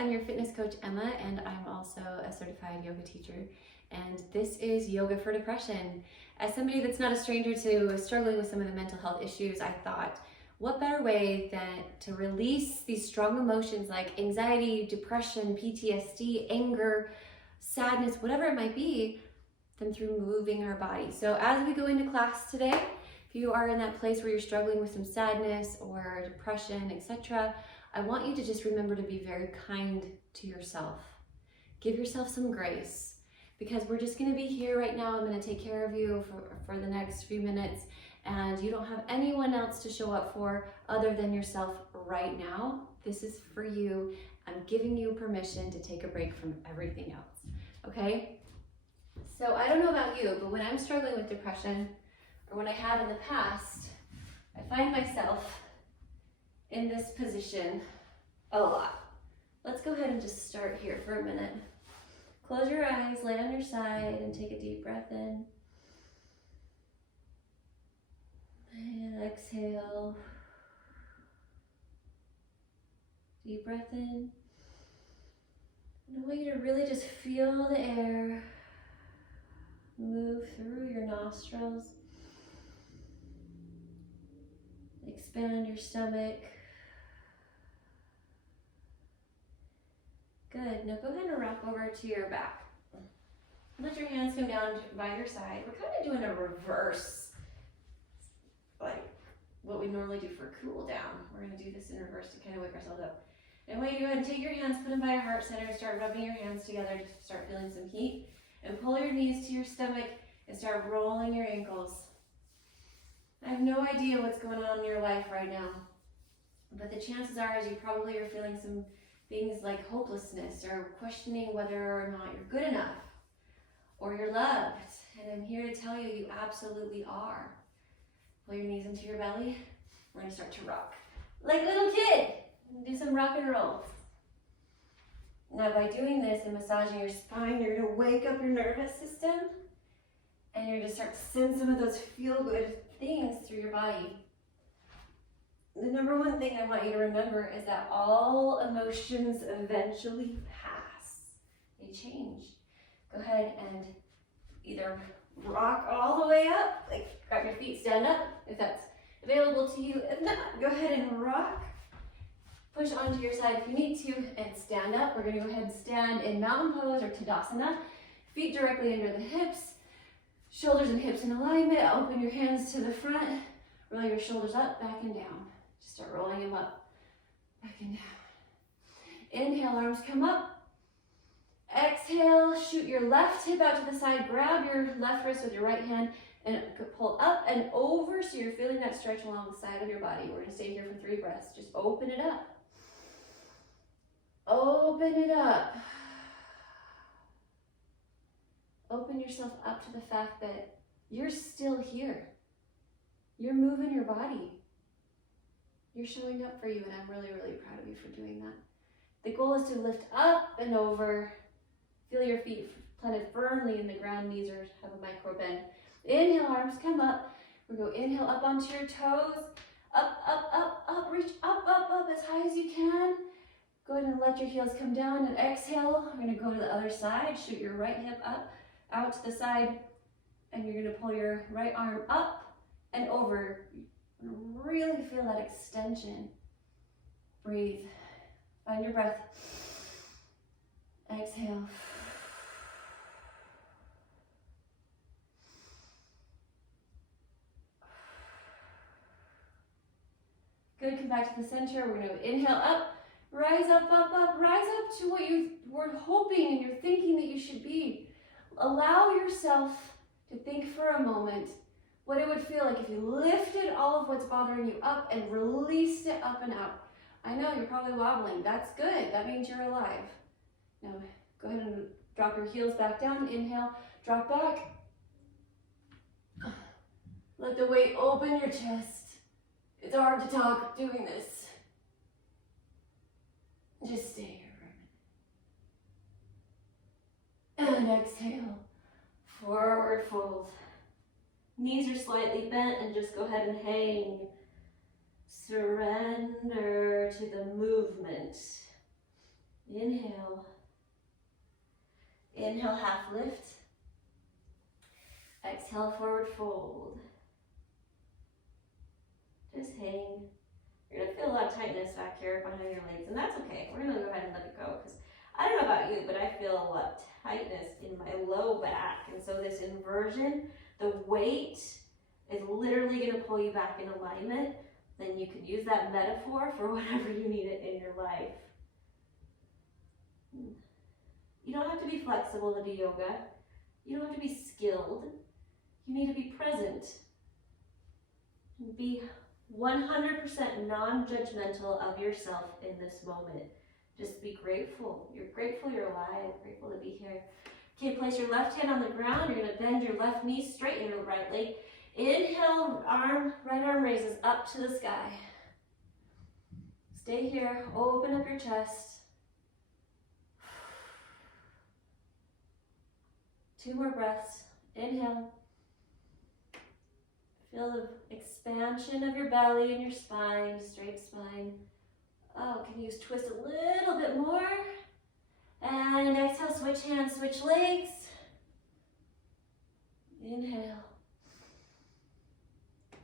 I'm your fitness coach, Emma, and I'm also a certified yoga teacher. And this is Yoga for Depression. As somebody that's not a stranger to struggling with some of the mental health issues, I thought, what better way than to release these strong emotions like anxiety, depression, PTSD, anger, sadness, whatever it might be, than through moving our body. So as we go into class today, if you are in that place where you're struggling with some sadness or depression, etc., I want you to just remember to be very kind to yourself. Give yourself some grace, because we're just going to be here right now. I'm going to take care of you for the next few minutes, and you don't have anyone else to show up for other than yourself right now. This is for you. I'm giving you permission to take a break from everything else, okay? So I don't know about you, but when I'm struggling with depression, or when I have in the past, I find myself in this position a lot. Let's go ahead and just start here for a minute. Close your eyes, lay on your side, and take a deep breath in. And exhale. Deep breath in. And I want you to really just feel the air move through your nostrils. Expand your stomach. Good. Now go ahead and rock over to your back. Let your hands come down by your side. We're kind of doing a reverse, like what we normally do for cool down. We're going to do this in reverse to kind of wake ourselves up. And I want you to go ahead and take your hands, put them by your heart center, and start rubbing your hands together to start feeling some heat. And pull your knees to your stomach and start rolling your ankles. I have no idea what's going on in your life right now, but the chances are is you probably are feeling some things like hopelessness or questioning whether or not you're good enough or you're loved. And I'm here to tell you, you absolutely are. Pull your knees into your belly. We're going to start to rock like a little kid. Do some rock and roll. Now by doing this and massaging your spine, you're going to wake up your nervous system, and you're going to start to send some of those feel-good things through your body. The number one thing I want you to remember is that all emotions eventually pass. They change. Go ahead and either rock all the way up, like grab your feet, stand up if that's available to you. If not, go ahead and rock. Push onto your side if you need to, and stand up. We're going to go ahead and stand in mountain pose or Tadasana. Feet directly under the hips, shoulders and hips in alignment. Open your hands to the front. Roll your shoulders up, back and down. Just start rolling them up, back and down. Inhale, arms come up. Exhale, shoot your left hip out to the side. Grab your left wrist with your right hand and pull up and over so you're feeling that stretch along the side of your body. We're going to stay here for 3 breaths. Just open it up. Open it up. Open yourself up to the fact that you're still here. You're moving your body. You're showing up for you, and I'm really, really proud of you for doing that. The goal is to lift up and over. Feel your feet planted firmly in the ground. Knees are have a micro bend. Inhale, arms come up. We're going to go inhale up onto your toes. Up, up, up, up. Reach up, up, up as high as you can. Go ahead and let your heels come down and exhale. We're going to go to the other side. Shoot your right hip up, out to the side. And you're going to pull your right arm up and over. Really feel that extension. Breathe. Find your breath. Exhale. Good, come back to the center. We're going to inhale up, rise up, up, up, rise up to what you were hoping and you're thinking that you should be. Allow yourself to think for a moment what it would feel like if you lifted all of what's bothering you up and released it up and out. I know you're probably wobbling. That's good. That means you're alive. Now, go ahead and drop your heels back down. Inhale, drop back. Let the weight open your chest. It's hard to talk doing this. Just stay here for a minute. And exhale, forward fold. Knees are slightly bent and just go ahead and hang. Surrender to the movement. Inhale. Inhale, half lift. Exhale, forward fold. Just hang. You're gonna feel a lot of tightness back here behind your legs, and that's okay. We're gonna go ahead and let it go, because I don't know about you, but I feel a lot of tightness in my low back. And so this inversion, the weight is literally gonna pull you back in alignment. Then you can use that metaphor for whatever you need it in your life. You don't have to be flexible to do yoga. You don't have to be skilled. You need to be present. Be 100% non-judgmental of yourself in this moment. Just be grateful. You're grateful you're alive, grateful to be here. Okay, place your left hand on the ground. You're gonna bend your left knee, straighten your right leg. Inhale, right arm raises up to the sky. Stay here, open up your chest. 2 more breaths. Inhale. Feel the expansion of your belly and your spine, straight spine. Oh, can you twist a little bit more? And exhale, switch hands, switch legs. Inhale.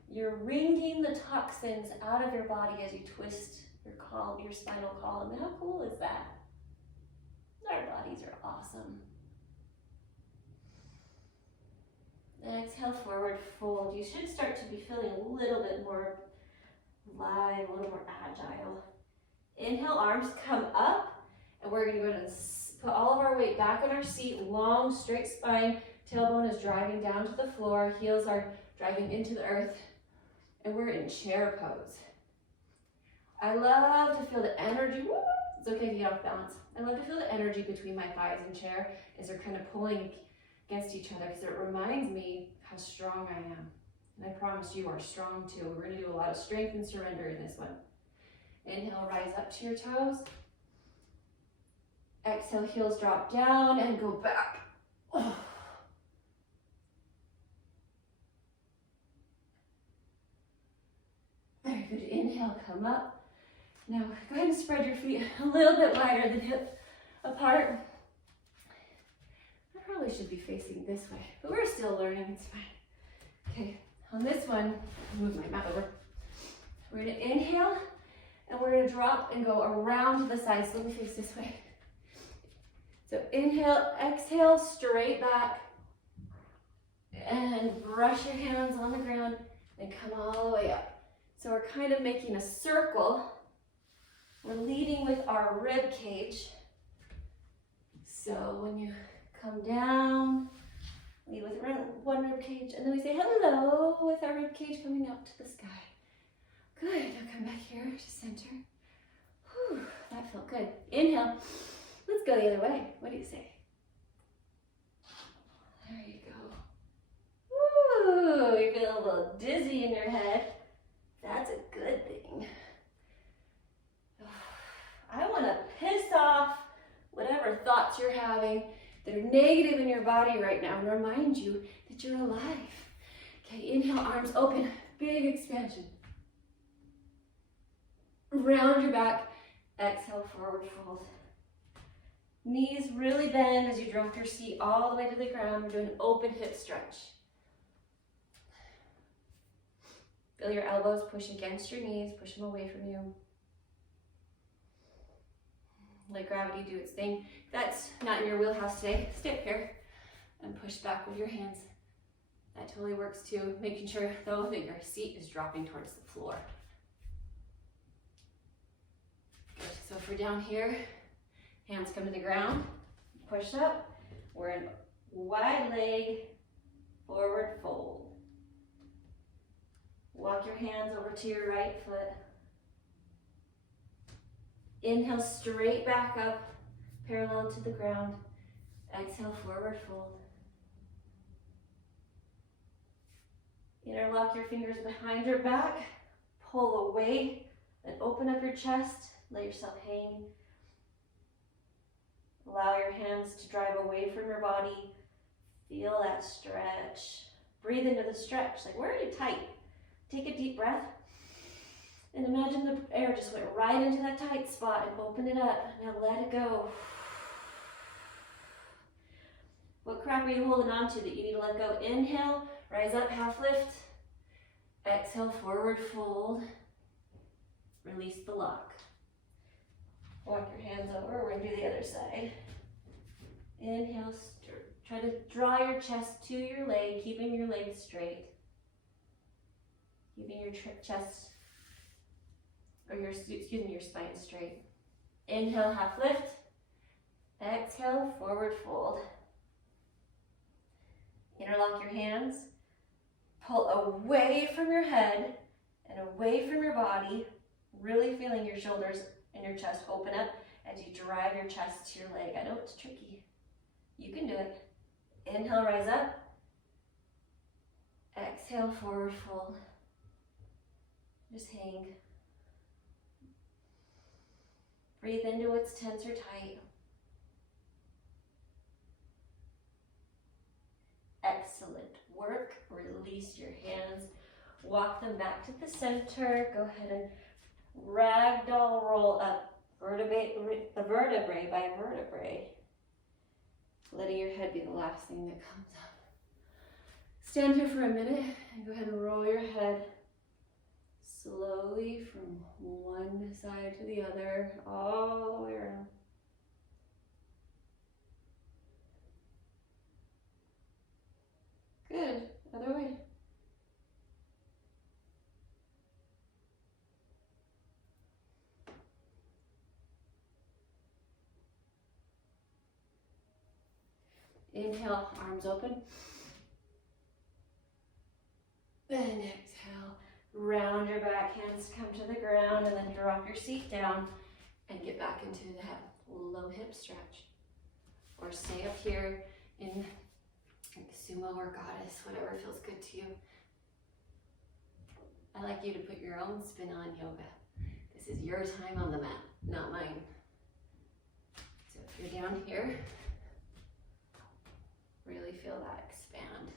You're wringing the toxins out of your body as you twist your spinal column. How cool is that? Our bodies are awesome. Exhale, forward fold. You should start to be feeling a little bit more alive, a little more agile. Inhale, arms come up, and we're gonna go ahead and put all of our weight back on our seat, long, straight spine. Tailbone is driving down to the floor, heels are driving into the earth, and we're in chair pose. I love to feel the energy. Woo! It's okay if you get off balance. I love to feel the energy between my thighs and chair as they're kind of pulling against each other, because it reminds me how strong I am. And I promise you are strong too. We're gonna do a lot of strength and surrender in this one. Inhale, rise up to your toes. Exhale, heels drop down and go back. Oh. Very good. Inhale, come up. Now, go ahead and spread your feet a little bit wider than hip apart. I probably should be facing this way, but we're still learning, it's fine. Okay, on this one, move my mat over. We're gonna inhale, and we're gonna drop and go around the sides. So let me face this way. So inhale, exhale, straight back, and brush your hands on the ground, and come all the way up. So we're kind of making a circle. We're leading with our rib cage. So when you come down, lead with one rib cage, and then we say hello with our rib cage coming up to the sky. Good, now come back here to center. Whew, that felt good. Inhale, let's go the other way. What do you say? There you go. Ooh, you feel a little dizzy in your head. That's a good thing. I want to piss off whatever thoughts you're having that are negative in your body right now and remind you that you're alive. Okay, inhale, arms open, big expansion. Round your back, exhale, forward fold. Knees really bend as you drop your seat all the way to the ground. We're doing an open hip stretch. Feel your elbows push against your knees, push them away from you. Let gravity do its thing. If that's not in your wheelhouse today, stay up here and push back with your hands. That totally works too, making sure though that your seat is dropping towards the floor. Good. So if we're down here, hands come to the ground, push up. We're in wide leg, forward fold. Walk your hands over to your right foot. Inhale, straight back up, parallel to the ground. Exhale, forward fold. Interlock your fingers behind your back. Pull away and open up your chest. Let yourself hang. Allow your hands to drive away from your body. Feel that stretch. Breathe into the stretch. Like, where are you tight? Take a deep breath. And imagine the air just went right into that tight spot and open it up. Now let it go. What crap are you holding on to that you need to let go? Inhale, rise up, half lift. Exhale, forward fold. Release the lock. Walk your hands over, we're gonna do the other side. Inhale, try to draw your chest to your leg, keeping your legs straight. Keeping your chest, or your spine straight. Inhale, half lift. Exhale, forward fold. Interlock your hands. Pull away from your head and away from your body, really feeling your shoulders and your chest open up as you drive your chest to your leg. I know it's tricky. You can do it. Inhale, rise up. Exhale, forward fold. Just hang. Breathe into what's tense or tight. Excellent work. Release your hands. Walk them back to the center. Go ahead and ragdoll roll up vertebrae by vertebrae. Letting your head be the last thing that comes up. Stand here for a minute and go ahead and roll your head slowly from one side to the other, all the way around. Good. Other way. Inhale, arms open. And exhale, round your back, hands come to the ground, and then drop your seat down and get back into that low hip stretch. Or stay up here in sumo or goddess, whatever feels good to you. I like you to put your own spin on yoga. This is your time on the mat, not mine. So if you're down here, really feel that expand.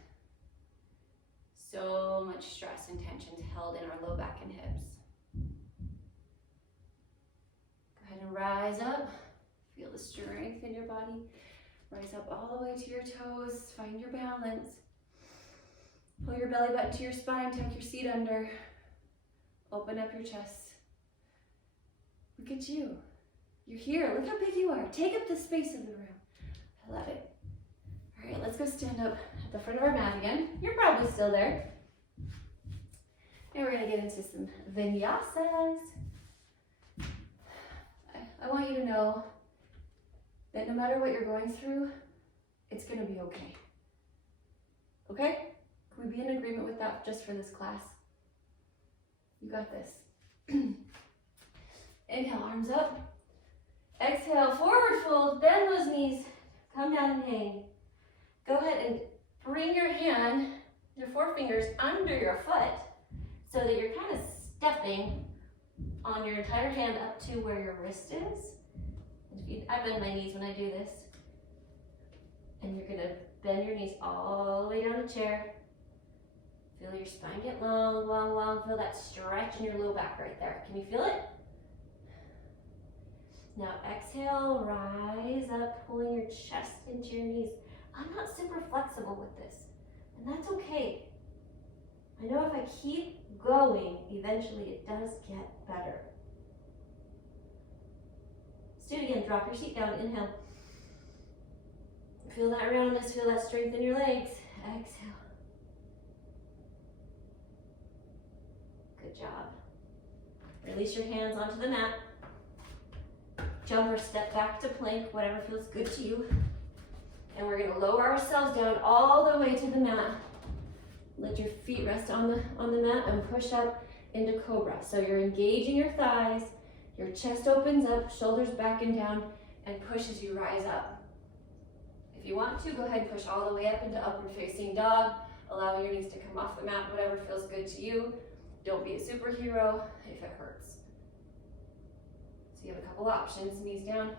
So much stress and tension held in our low back and hips. Go ahead and rise up. Feel the strength in your body. Rise up all the way to your toes. Find your balance. Pull your belly button to your spine. Tuck your seat under. Open up your chest. Look at you. You're here. Look how big you are. Take up the space of the room. I love it. All right, let's go stand up at the front of our mat again. You're probably still there. And we're gonna get into some vinyasas. I want you to know that no matter what you're going through, it's gonna be okay. Okay? Can we be in agreement with that just for this class? You got this. Inhale, arms up. Exhale, forward fold, bend those knees. Come down and hang. Go ahead and bring your hand, your forefingers under your foot so that you're kind of stepping on your entire hand up to where your wrist is. I bend my knees when I do this. And you're gonna bend your knees all the way down the chair. Feel your spine get long, long, long. Feel that stretch in your low back right there. Can you feel it? Now exhale, rise up, pulling your chest into your knees. I'm not super flexible with this, and that's okay. I know if I keep going, eventually it does get better. Let's do it again. Drop your seat down. Inhale. Feel that roundness. Feel that strength in your legs. Exhale. Good job. Release your hands onto the mat. Jump or step back to plank, whatever feels good to you. And we're gonna lower ourselves down all the way to the mat. Let your feet rest on the mat and push up into cobra. So you're engaging your thighs, your chest opens up, shoulders back and down, and push as you rise up. If you want to, go ahead and push all the way up into upward facing dog, allowing your knees to come off the mat, whatever feels good to you. Don't be a superhero if it hurts. So you have a couple options, knees down.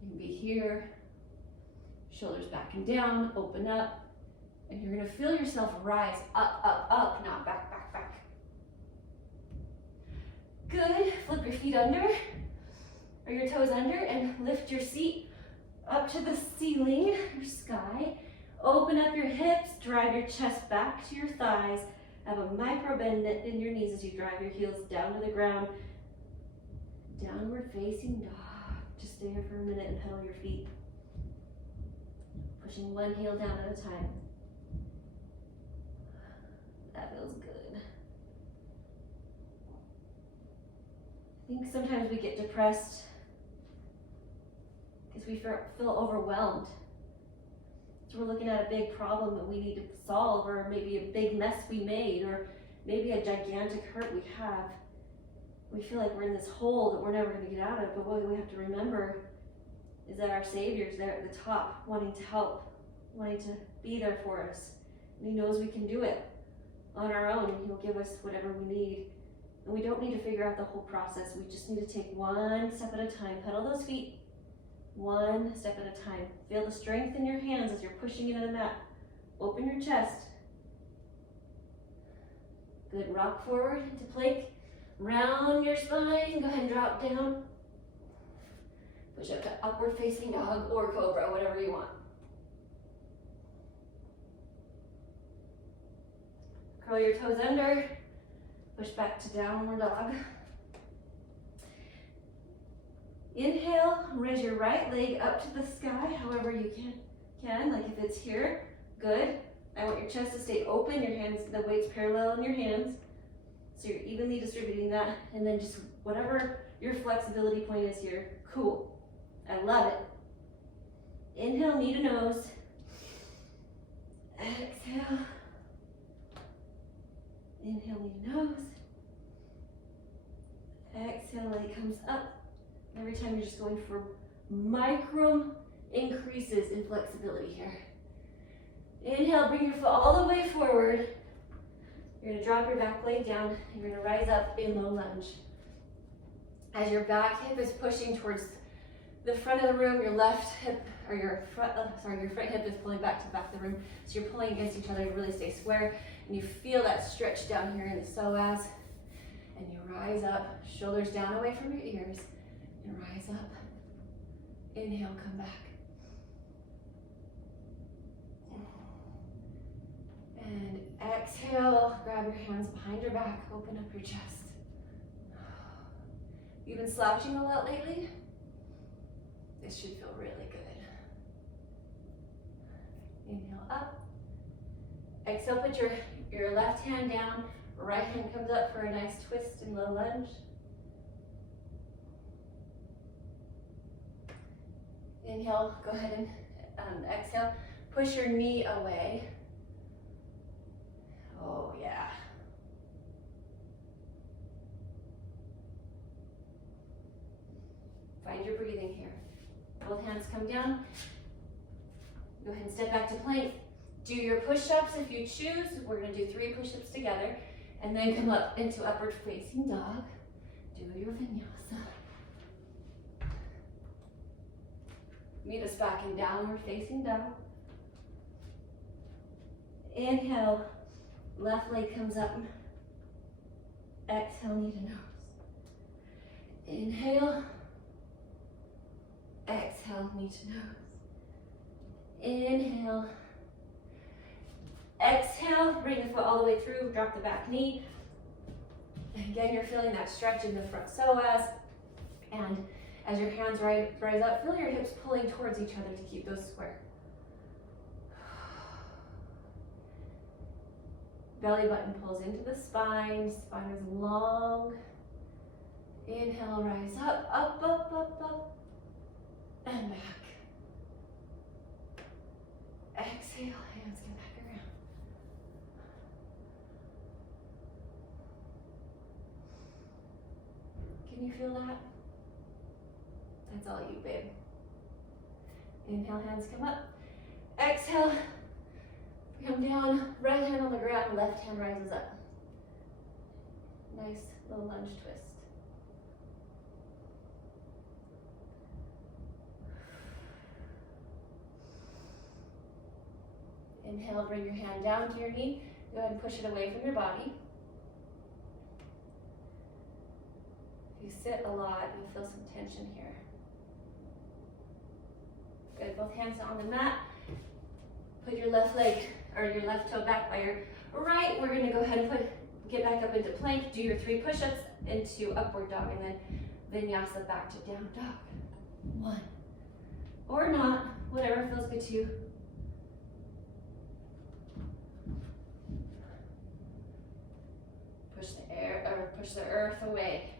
You can be here, shoulders back and down, open up, and you're gonna feel yourself rise up, up, up, not back, back, back. Good. Flip your feet under, or your toes under, and lift your seat up to the ceiling, your sky. Open up your hips, drive your chest back to your thighs. Have a micro bend in your knees as you drive your heels down to the ground. Downward facing dog. Just stay here for a minute and pedal your feet. Pushing one heel down at a time. That feels good. I think sometimes we get depressed because we feel overwhelmed. So we're looking at a big problem that we need to solve, or maybe a big mess we made, or maybe a gigantic hurt we have. We feel like we're in this hole that we're never going to get out of, but what we have to remember is that our Savior's there at the top, wanting to help, wanting to be there for us. And He knows we can do it on our own, and He'll give us whatever we need. And we don't need to figure out the whole process. We just need to take one step at a time. Pedal those feet, one step at a time. Feel the strength in your hands as you're pushing into the mat. Open your chest. Good, rock forward into plank. Round your spine, go ahead and drop down. Push up to upward facing dog or cobra, whatever you want. Curl your toes under, push back to downward dog. Inhale, raise your right leg up to the sky, however you can, like if it's here, good. I want your chest to stay open, your hands, the weight's parallel in your hands. So you're evenly distributing that, and then just whatever your flexibility point is here, cool. I love it. Inhale, knee to nose. Exhale. Inhale, knee to nose. Exhale, leg comes up. Every time you're just going for micro increases in flexibility here. Inhale, bring your foot all the way forward. You're going to drop your back leg down, and you're going to rise up in low lunge. As your back hip is pushing towards the front of the room, your left hip, or your front hip is pulling back to the back of the room. So you're pulling against each other, you really stay square, and you feel that stretch down here in the psoas. And you rise up, shoulders down away from your ears, and rise up. Inhale, come back. And exhale, grab your hands behind your back, open up your chest. You've been slouching a lot lately? This should feel really good. Inhale up. Exhale, put your left hand down, right hand comes up for a nice twist and low lunge. Inhale, go ahead and exhale, push your knee away. Oh yeah. Find your breathing here. Both hands come down. Go ahead and step back to plank. Do your push-ups if you choose. We're going to do 3 push-ups together. And then come up into upward facing dog. Do your vinyasa. Meet us back in downward facing dog. Inhale. Left leg comes up. Exhale, knee to nose. Inhale. Exhale, knee to nose. Inhale. Exhale, bring the foot all the way through, drop the back knee. Again, you're feeling that stretch in the front psoas. And as your hands rise up, feel your hips pulling towards each other to keep those square. Belly button pulls into the spine. Spine is long. Inhale, rise up, up, up, up, up, and back. Exhale, hands come back around. Can you feel that? That's all you, babe. Inhale, hands come up. Exhale, come down, right hand on the ground, left hand rises up. Nice low lunge twist. Inhale, bring your hand down to your knee. Go ahead and push it away from your body. sit a lot, you'll feel some tension here. Good, both hands on the mat. Put your left leg or your left toe back by your right. We're gonna go ahead and get back up into plank, do your 3 push-ups into upward dog, and then vinyasa back to down dog. 1. Or not, whatever feels good to you. Push the air, or push the earth away.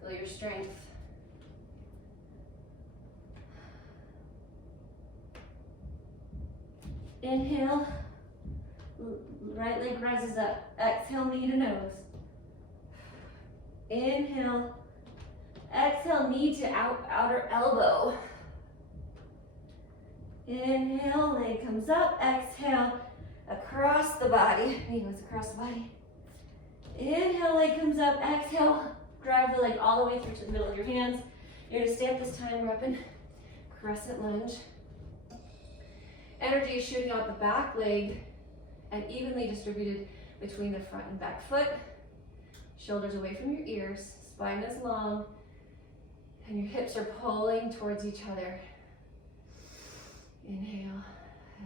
Feel your strength. Inhale, right leg rises up. Exhale, knee to nose. Inhale, exhale, knee to outer elbow. Inhale, leg comes up. Exhale, across the body. Knee goes across the body. Inhale, leg comes up. Exhale, drive the leg all the way through to the middle of your hands. You're gonna stay up this time. We're up in crescent lunge. Energy is shooting out the back leg and evenly distributed between the front and back foot. Shoulders away from your ears, spine is long, and your hips are pulling towards each other. Inhale,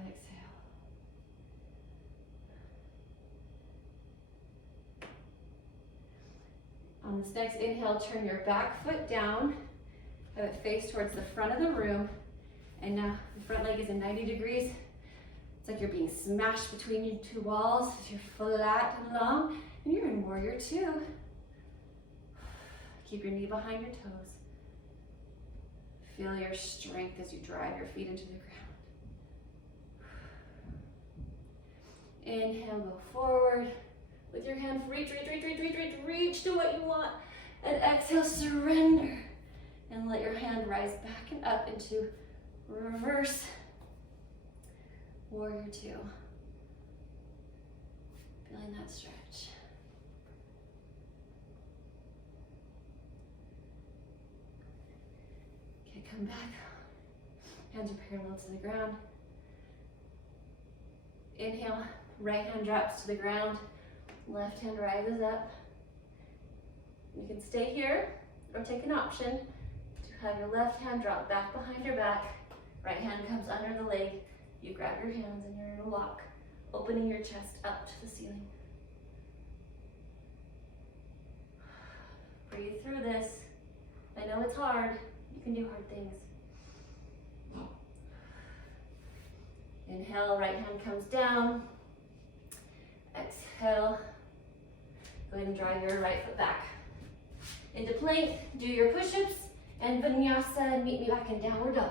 exhale. On this next inhale, turn your back foot down, have it face towards the front of the room, and now the front leg is in 90 degrees. It's like you're being smashed between your 2 walls. You're flat and long, and you're in warrior 2. Keep your knee behind your toes. Feel your strength as you drive your feet into the ground. Inhale, go forward. With your hands, reach to what you want. And exhale, surrender. And let your hand rise back and up into reverse warrior 2. Feeling that stretch. Okay, come back. Hands are parallel to the ground. Inhale, right hand drops to the ground. Left hand rises up. You can stay here or take an option to have your left hand drop back behind your back. Right hand comes under the leg. You grab your hands and you're in a lock, opening your chest up to the ceiling. Breathe through this. I know it's hard. You can do hard things. Inhale, right hand comes down. Exhale. Go ahead and drive your right foot back. Into plank, do your push-ups and vinyasa, and meet me back in downward dog.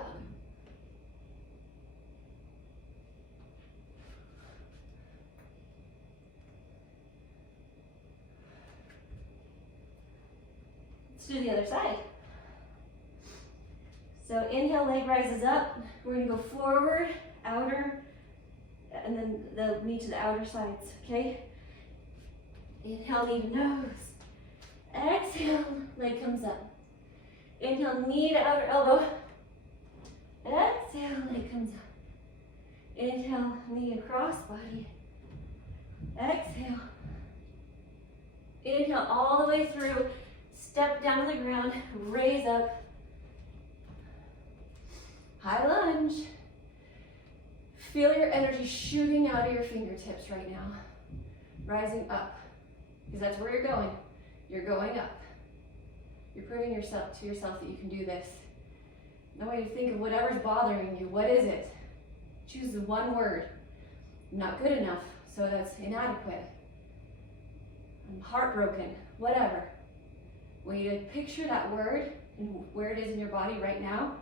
Let's do the other side. So inhale, leg rises up. We're gonna go forward, outer, and then the knee to the outer sides, okay? Inhale, knee to nose. Exhale, leg comes up. Inhale, knee to outer elbow. Exhale, leg comes up. Inhale, knee across body. Exhale. Inhale all the way through. Step down to the ground, raise up. High lunge. Feel your energy shooting out of your fingertips right now. Rising up, because that's where you're going. You're going up. You're proving yourself to yourself that you can do this. Now when you think of whatever's bothering you, what is it? Choose the one word. I'm not good enough, so that's inadequate. I'm heartbroken, whatever. I want you to picture that word and where it is in your body right now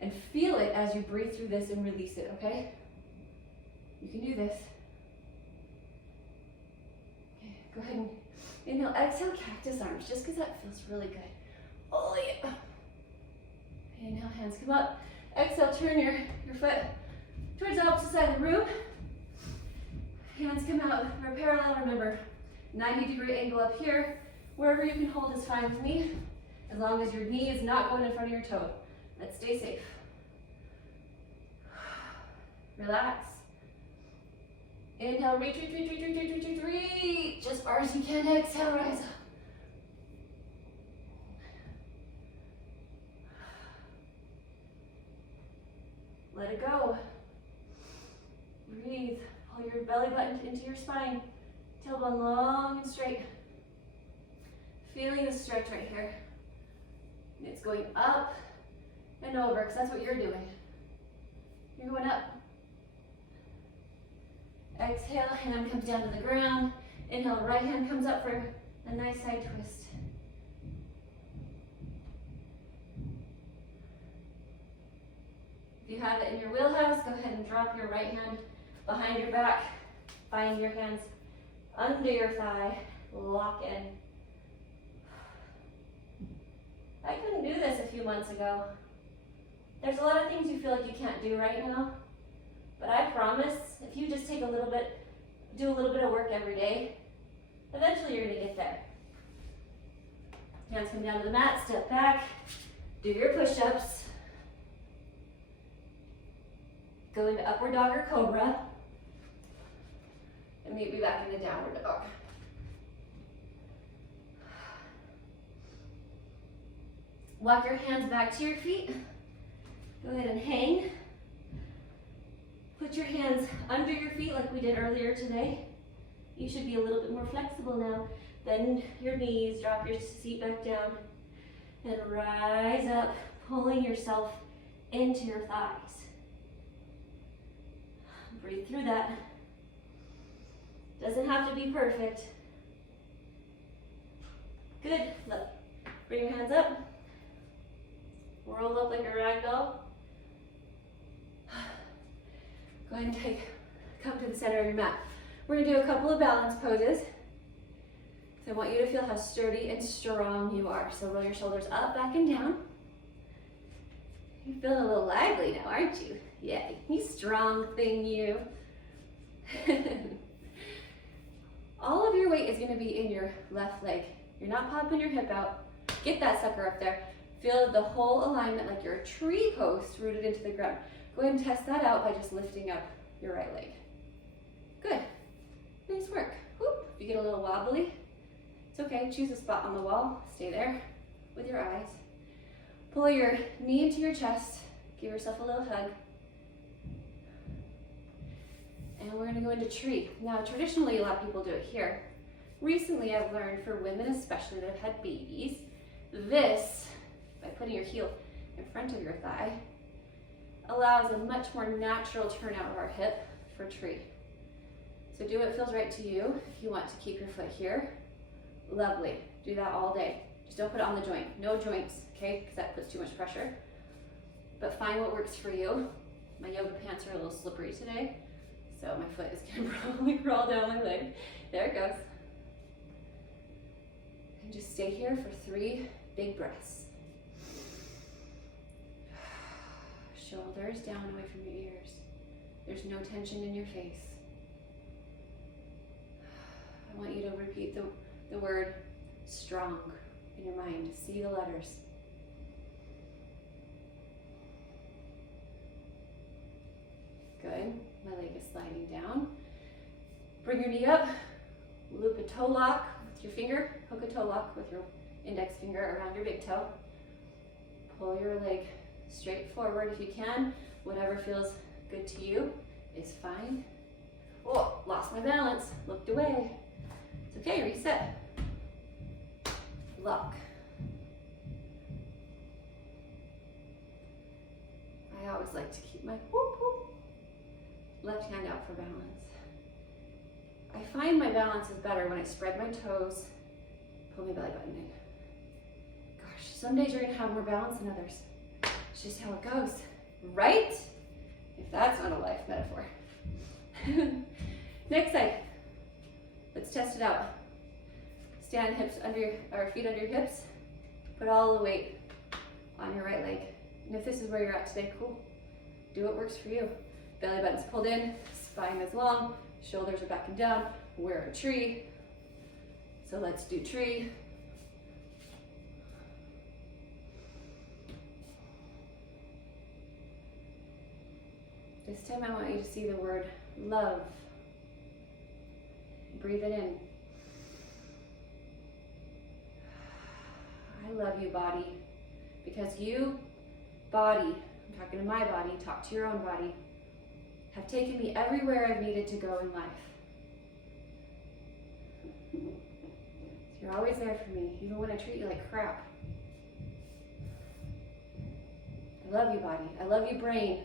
and feel it as you breathe through this and release it, okay? You can do this. Okay, go ahead and inhale, exhale, cactus arms, just because that feels really good. Oh yeah. Inhale, hands come up. Exhale, turn your foot towards the opposite side of the room. Hands come out, we're parallel, remember. 90-degree angle up here. Wherever you can hold is fine with me, as long as your knee is not going in front of your toe. Let's stay safe. Relax. Inhale, reach, as far as you can. Exhale, rise up. Let it go. Breathe. Pull your belly button into your spine. Tailbone long and straight. Feeling the stretch right here. And it's going up and over, because that's what you're doing. You're going up. Exhale, hand comes down to the ground. Inhale, right hand comes up for a nice side twist. If you have it in your wheelhouse, go ahead and drop your right hand behind your back. Find your hands under your thigh. Lock in. I couldn't do this a few months ago. There's a lot of things you feel like you can't do right now. But I promise, if you just take a little bit, do a little bit of work every day, eventually you're gonna get there. Hands come down to the mat, step back, do your push-ups. Go into upward dog or cobra. And meet me back into downward dog. Walk your hands back to your feet. Go ahead and hang. Put your hands under your feet like we did earlier today. You should be a little bit more flexible now. Bend your knees, drop your seat back down, and rise up, pulling yourself into your thighs. Breathe through that. Doesn't have to be perfect. Good. Look. Bring your hands up. Roll up like a rag doll. Go ahead and come to the center of your mat. We're going to do a couple of balance poses. So I want you to feel how sturdy and strong you are. So roll your shoulders up, back, and down. You're feeling a little lively now, aren't you? Yeah, you strong thing, you. All of your weight is going to be in your left leg. You're not popping your hip out. Get that sucker up there. Feel the whole alignment like you're a tree post rooted into the ground. Go ahead and test that out by just lifting up your right leg. Good. Nice work. Whoop. If you get a little wobbly, it's okay. Choose a spot on the wall. Stay there with your eyes. Pull your knee into your chest. Give yourself a little hug. And we're going to go into tree. Now, traditionally, a lot of people do it here. Recently, I've learned for women especially that have had babies, this, by putting your heel in front of your thigh, allows a much more natural turnout of our hip for tree. So do what feels right to you. If you want to keep your foot here, lovely. Do that all day. Just don't put it on the joint. No joints, okay? Because that puts too much pressure. But find what works for you. My yoga pants are a little slippery today, so my foot is gonna probably crawl down my leg. There it goes. And just stay here for 3 big breaths. Shoulders down away from your ears. There's no tension in your face. I want you to repeat the word strong in your mind. See the letters. Good. My leg is sliding down. Bring your knee up. Loop a toe lock with your finger. Hook a toe lock with your index finger around your big toe. Pull your leg straight forward if you can. Whatever feels good to you is fine. Oh, lost my balance. Looked away. It's okay, reset. Lock. I always like to keep my left hand out for balance. I find my balance is better when I spread my toes, pull my belly button in. Gosh, some days you're gonna have more balance than others. It's just how it goes, right? If that's not a life metaphor. Next side. Let's test it out. Stand hips under or feet under your hips. Put all the weight on your right leg. And if this is where you're at today, cool. Do what works for you. Belly button's pulled in, spine is long, shoulders are back and down. We're a tree. So let's do tree. This time I want you to see the word love. Breathe it in. I love you, body, because you, body, I'm talking to my body, talk to your own body, have taken me everywhere I've needed to go in life. You're always there for me, even when I treat you like crap. I love you, body. I love you, brain.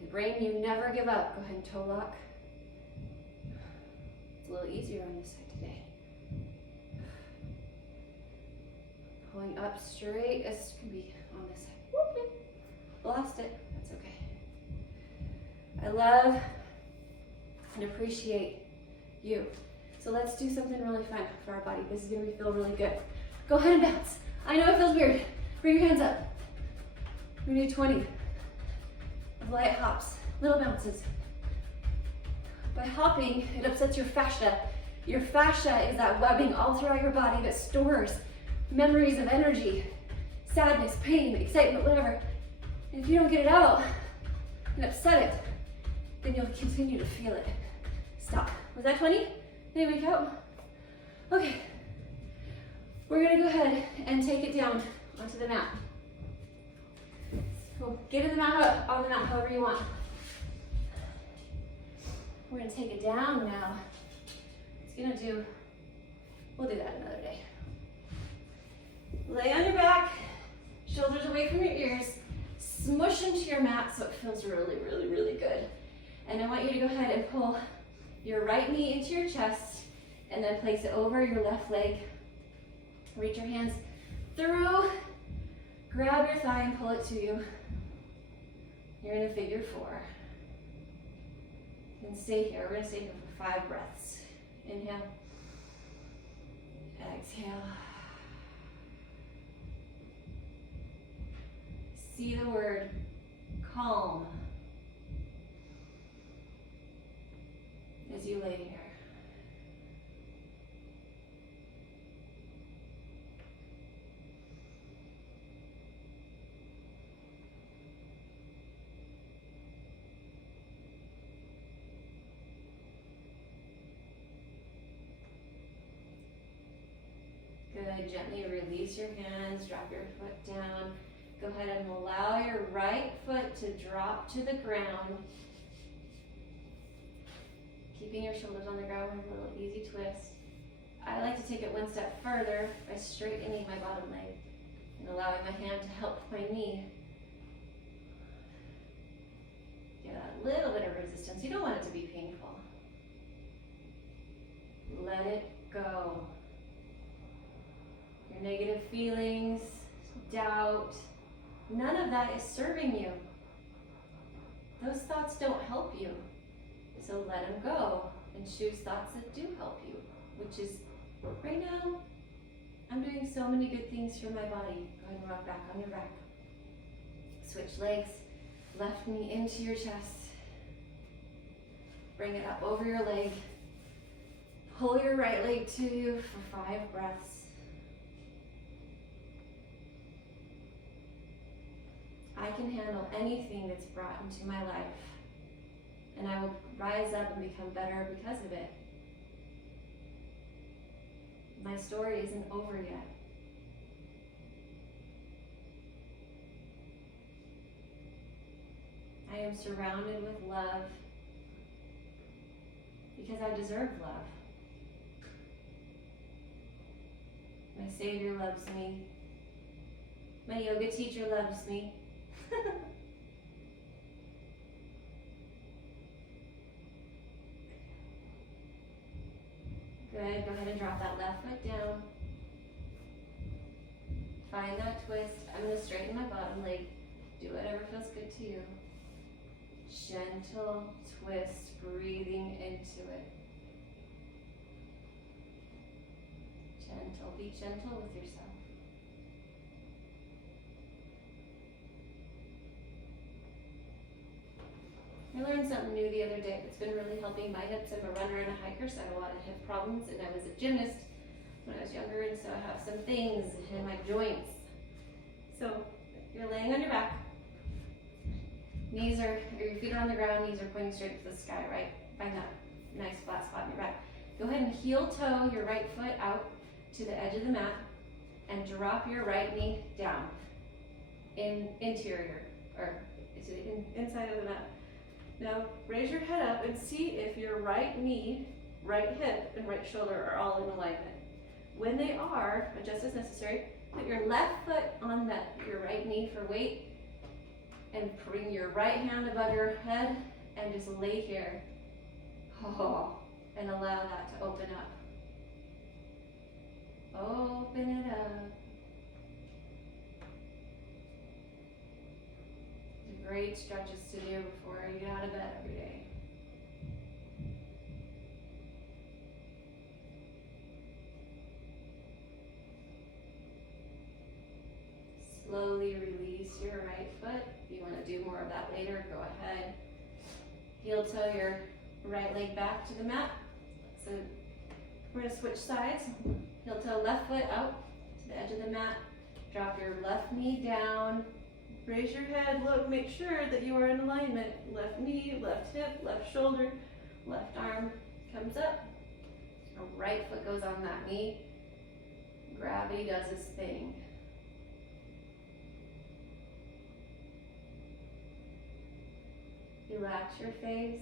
The brain, you never give up. Go ahead and toe lock. It's a little easier on this side today. Pulling up straight as can be on this side. Whoop. Lost it. That's okay. I love and appreciate you. So let's do something really fun for our body. This is going to feel really good. Go ahead and bounce. I know it feels weird. Bring your hands up. We're going to do 20 of light hops, little bounces. By hopping, it upsets your fascia. Your fascia is that webbing all throughout your body that stores memories of energy, sadness, pain, excitement, whatever. And if you don't get it out and upset it, then you'll continue to feel it. Stop. Was that 20? Anybody count? Okay. We're gonna go ahead and take it down onto the mat. So get in the mat, on the mat however you want. We're gonna take it down now. We'll do that another day. Lay on your back, shoulders away from your ears, smush into your mat so it feels really, really, really good. And I want you to go ahead and pull your right knee into your chest and then place it over your left leg. Reach your hands through, grab your thigh and pull it to you. You're in a figure 4. And stay here. We're going to stay here for 5 breaths. Inhale. Exhale. See the word calm as you lay here. Good. Gently release your hands, drop your foot down. Go ahead and allow your right foot to drop to the ground. Keeping your shoulders on the ground with a little easy twist. I like to take it one step further by straightening my bottom leg and allowing my hand to help my knee get a little bit of resistance. You don't want it to be painful. Let it go. Your negative feelings, doubt, none of that is serving you. Those thoughts don't help you. So let them go and choose thoughts that do help you, which is right now, I'm doing so many good things for my body. Go ahead and rock back on your back. Switch legs, left knee into your chest. Bring it up over your leg. Pull your right leg to you for 5 breaths. I can handle anything that's brought into my life, and I will rise up and become better because of it. My story isn't over yet. I am surrounded with love because I deserve love. My Savior loves me. My yoga teacher loves me. Good, go ahead and drop that left foot down. Find that twist. I'm going to straighten my bottom leg. Do whatever feels good to you. Gentle twist, breathing into it. Gentle, be gentle with yourself. I learned something new the other day that's been really helping my hips. I'm a runner and a hiker, so I have a lot of hip problems, and I was a gymnast when I was younger, and so I have some things in my joints. So you're laying on your back. Your feet are on the ground, knees are pointing straight to the sky, right? Find that nice flat spot in your back. Go ahead and heel toe your right foot out to the edge of the mat and drop your right knee down in interior. or is it inside of the mat? Now raise your head up and see if your right knee, right hip, and right shoulder are all in alignment. When they are, adjust as necessary. Put your left foot on your right knee for weight, and bring your right hand above your head and just lay here. Oh, and allow that to open up. Open it up. Great stretches to do before you get out of bed every day. Slowly release your right foot. If you want to do more of that later, go ahead. Heel toe your right leg back to the mat. So we're going to switch sides. Heel toe left foot out to the edge of the mat. Drop your left knee down. Raise your head, look, make sure that you are in alignment. Left knee, left hip, left shoulder, left arm comes up. Right foot goes on that knee. Gravity does its thing. Relax your face.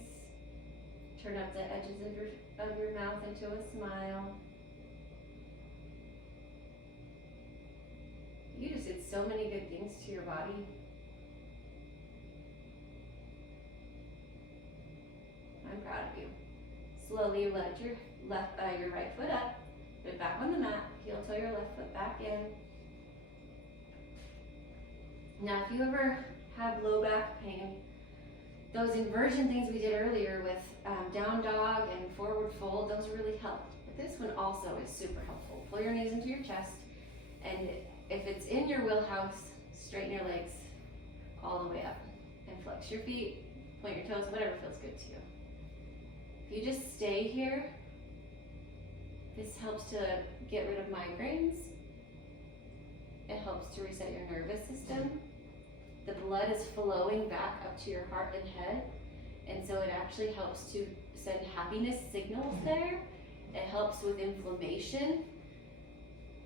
Turn up the edges of your mouth into a smile. You just did so many good things to your body. I'm proud of you. Slowly let your right foot up, put it back on the mat, heel toe your left foot back in. Now if you ever have low back pain, those inversion things we did earlier with down dog and forward fold, those really help. But this one also is super helpful. Pull your knees into your chest, and if it's in your wheelhouse, straighten your legs all the way up and flex your feet, point your toes, whatever feels good to you. If you just stay here, this helps to get rid of migraines. It helps to reset your nervous system. The blood is flowing back up to your heart and head, and so it actually helps to send happiness signals there. It helps with inflammation.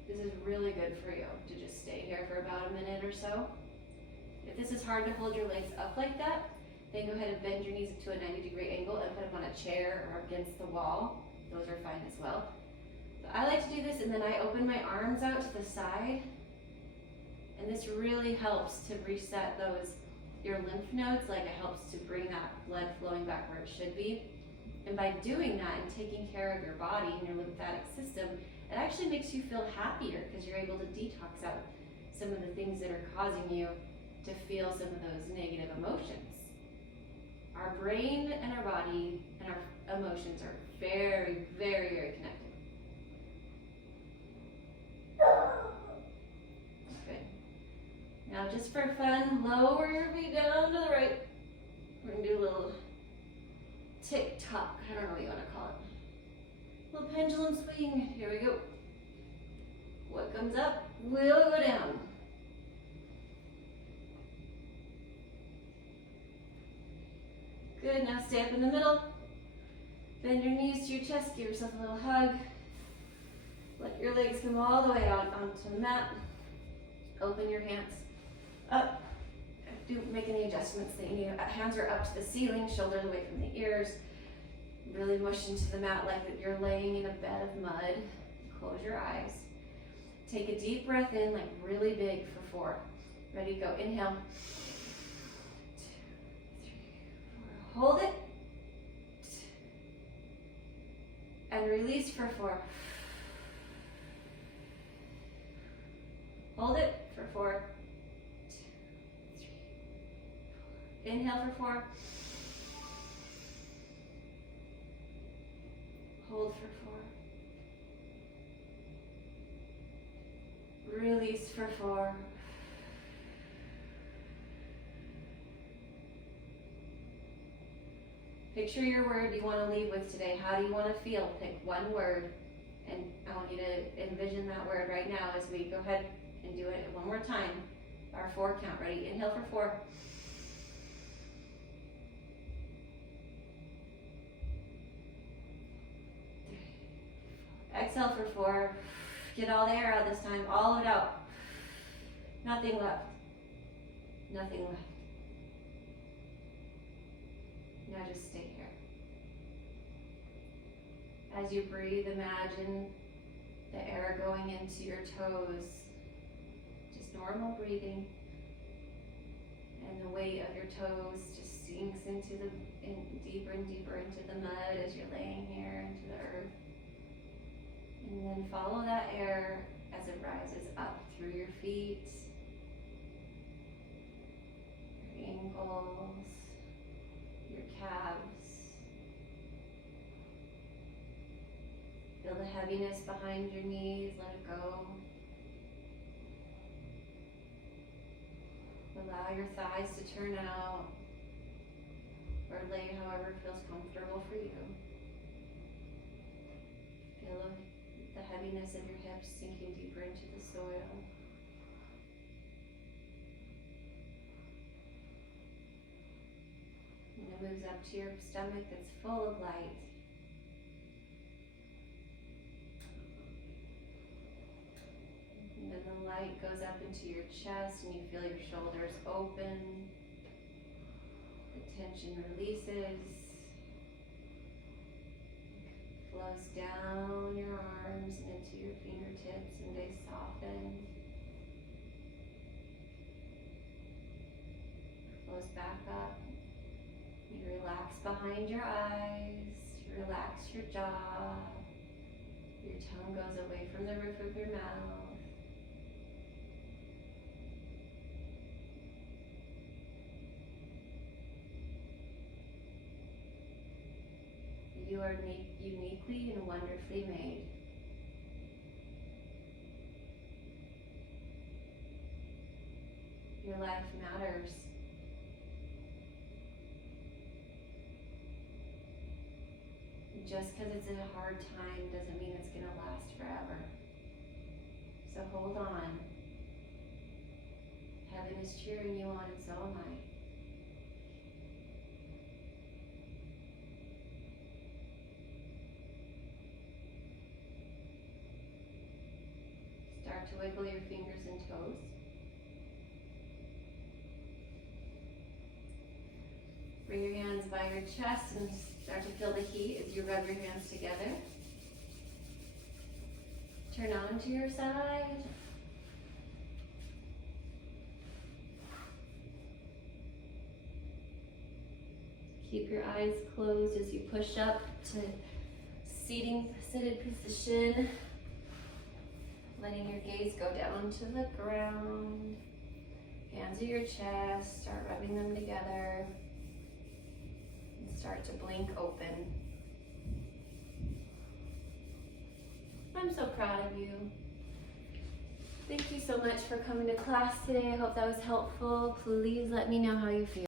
This is really good for you to just stay here for about a minute or so. If this is hard to hold your legs up like that, then go ahead and bend your knees to a 90-degree angle and put them on a chair or against the wall. Those are fine as well. So I like to do this, and then I open my arms out to the side, and this really helps to reset your lymph nodes. Like, it helps to bring that blood flowing back where it should be. And by doing that and taking care of your body and your lymphatic system, it actually makes you feel happier because you're able to detox out some of the things that are causing you to feel some of those negative emotions. Our brain and our body and our emotions are very, very, very connected. Good. Now, just for fun, lower your feet down to the right. We're going to do a little tick-tock, I don't know what you want to call it. Little pendulum swing. Here we go. What comes up will go down. Good, now stay up in the middle. Bend your knees to your chest, give yourself a little hug. Let your legs come all the way out onto the mat. Open your hands up. Do make any adjustments that you need. Hands are up to the ceiling, shoulders away from the ears. Really mush into the mat like that you're laying in a bed of mud. Close your eyes. Take a deep breath in, like really big for 4. Ready to go. Inhale. 2, 3, 4. Hold it. And release for 4. Hold it for 4. 2, 3, 4. Inhale for 4. Hold for 4. Release for 4. Picture your word you want to leave with today. How do you want to feel? Pick one word, and I want you to envision that word right now as we go ahead and do it one more time. Our 4 count. Ready? Inhale for 4. Exhale for 4. Get all the air out this time. All of it out. Nothing left. Nothing left. Now just stay here. As you breathe, imagine the air going into your toes. Just normal breathing. And the weight of your toes just sinks deeper and deeper into the mud as you're laying here into the earth. And then follow that air as it rises up through your feet, your ankles, your calves. Feel the heaviness behind your knees, let it go. Allow your thighs to turn out or lay however feels comfortable for you. Feel the heaviness of your hips sinking deeper into the soil. And it moves up to your stomach that's full of light. And then the light goes up into your chest and you feel your shoulders open. The tension releases. Flows down your arms and into your fingertips and they soften. Flows back up. You relax behind your eyes. You relax your jaw. Your tongue goes away from the roof of your mouth. You are uniquely and wonderfully made. Your life matters. Just because it's a hard time doesn't mean it's going to last forever. So hold on. Heaven is cheering you on and so am I. Start to wiggle your fingers and toes. Bring your hands by your chest and start to feel the heat as you rub your hands together. Turn on to your side. Keep your eyes closed as you push up to seated position. Letting your gaze go down to the ground. Hands to your chest, start rubbing them together. And start to blink open. I'm so proud of you. Thank you so much for coming to class today. I hope that was helpful. Please let me know how you feel.